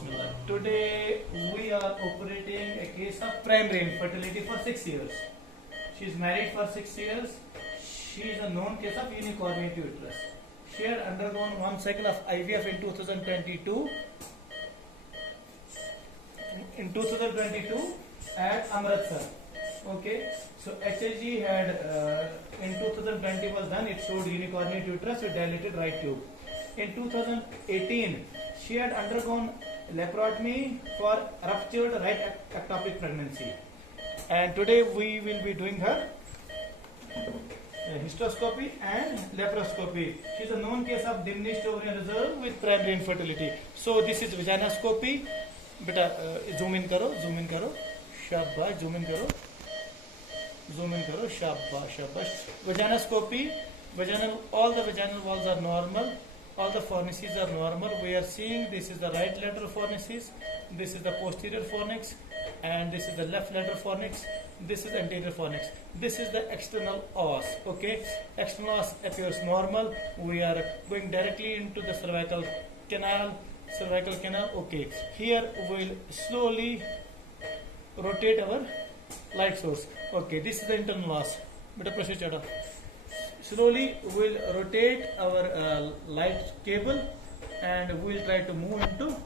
Bismillah. Today we are operating a case of primary infertility for 6 years. She is married for 6 years. She is a known case of unicornuate uterus. She had undergone one cycle of IVF in 2022. In 2022 at Amritsar. Okay, so HSG had in 2020 was done. It showed unicornuate uterus with dilated right tube. In 2018, she had undergone laparotomy for ruptured right ectopic pregnancy. And today we will be doing her hysteroscopy and laparoscopy. She is a known case of diminished ovarian reserve with primary infertility. So this is vaginoscopy. Beta zoom in karo, shabash, zoom in karo, shabash. Vaginoscopy, all the vaginal walls are normal. All the fornices are normal. We are seeing this is the right lateral fornices, this is the posterior fornix, and this is the left lateral fornix, this is anterior fornix. This is the external os. Okay, external os appears normal. We are going directly into the cervical canal. Okay, here we will slowly rotate our light source. Okay, this is the internal os. Beta procedure. Slowly we will rotate our light cable and we will try to move into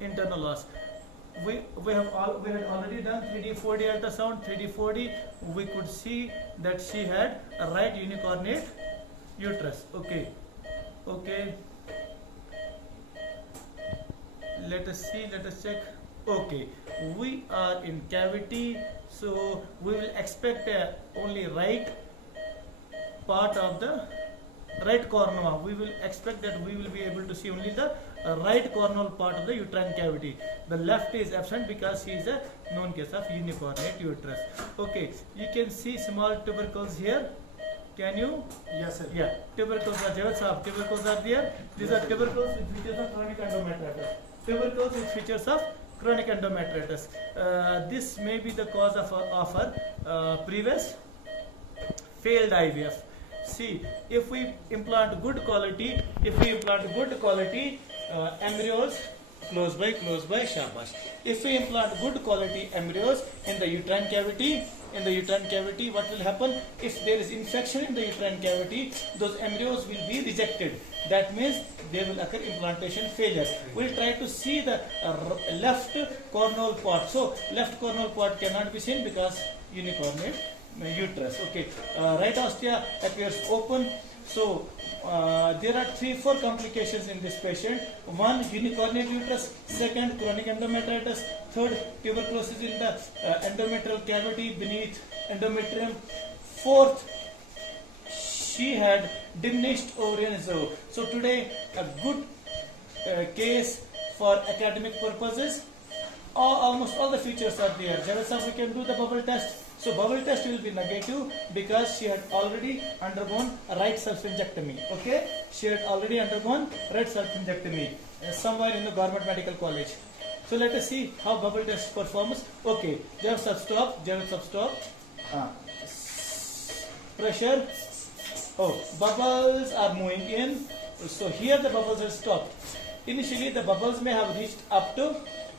internal os. We had already done 3D 4D ultrasound. 3D 4D we could see that she had a right unicornuate uterus. Okay, let us check. Okay, we are in cavity, so we will expect only right part of the right cornua. We will expect that we will be able to see only the right cornal part of the uterine cavity. The left is absent because she is a known case of unicornuate uterus. Okay, you can see small tubercles here. Can you? Yes, sir. Yeah, tubercles are there. Tubercles are there. These are tubercles with features of chronic endometritis. Tubercles with features of chronic endometritis. This may be the cause of our previous failed IVF. See, if we implant good quality, embryos, close by, shabash. If we implant good quality embryos in the uterine cavity, what will happen? If there is infection in the uterine cavity, those embryos will be rejected. That means there will occur implantation failure. We will try to see the left cornal part. So left cornal part cannot be seen because unicornuate uterus. Okay, right ostia appears open. So there are 3-4 complications in this patient. One, unicornuate uterus. Second, chronic endometritis. Third, tuberculosis in the endometrial cavity beneath endometrium. Fourth, she had diminished ovarian reserve. So today a good case for academic purposes. Almost all the features are there. Javed, we can do the bubble test. So bubble test will be negative because she had already undergone a right self-injectomy. Okay, she had already undergone right self-injectomy somewhere in the government medical college. So let us see how bubble test performs. Okay, Javed, stop. Pressure. Oh, bubbles are moving in. So here the bubbles are stopped. Initially the bubbles may have reached up to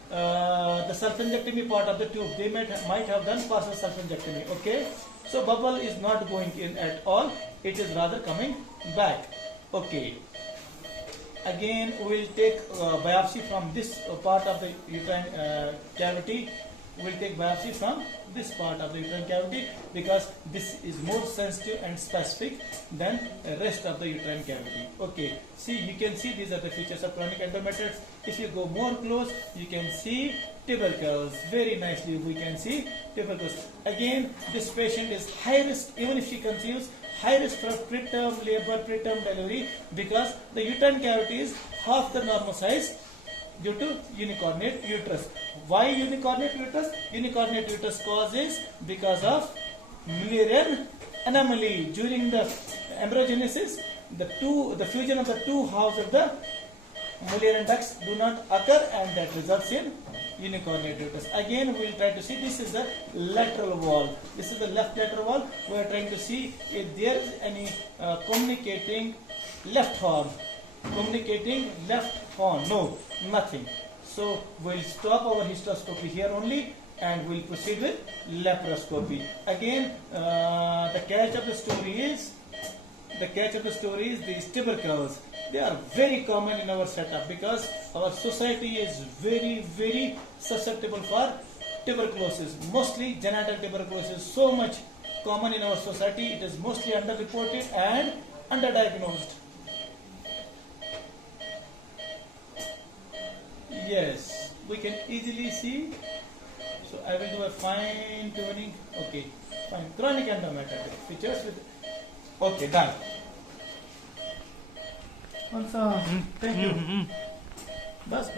the self-injectomy part of the tube. They might have done partial self-injectomy. Okay, so bubble is not going in at all. It is rather coming back. Okay, again we will take biopsy from this part of the uterine cavity. We will take biopsy from this part of the uterine cavity because this is more sensitive and specific than the rest of the uterine cavity. Okay, see, you can see these are the features of chronic endometritis. If you go more close, you can see tubercles. Very nicely we can see tubercles. Again, this patient is high risk, even if she conceives, high risk for preterm labor, preterm delivery because the uterine cavity is half the normal size due to unicornuate uterus. Why unicornuate uterus? Unicornuate uterus cause is because of Mullerian anomaly. During the embryogenesis, the fusion of the two halves of the Mullerian ducts do not occur, and that results in unicornuate uterus. Again, we will try to see, this is the lateral wall. This is the left lateral wall. We are trying to see if there is any communicating left horn. communicating left horn. No, nothing. So we'll stop our hysteroscopy here only and we'll proceed with laparoscopy. Again, the catch of the story is these tubercles. They are very common in our setup because our society is very susceptible for tuberculosis. Mostly genital tuberculosis, so much common in our society. It is mostly underreported and underdiagnosed. Yes, we can easily see. So I will do a fine tuning. Okay, fine. Chronic endometritis features with. Okay, done. Thank you. Bas.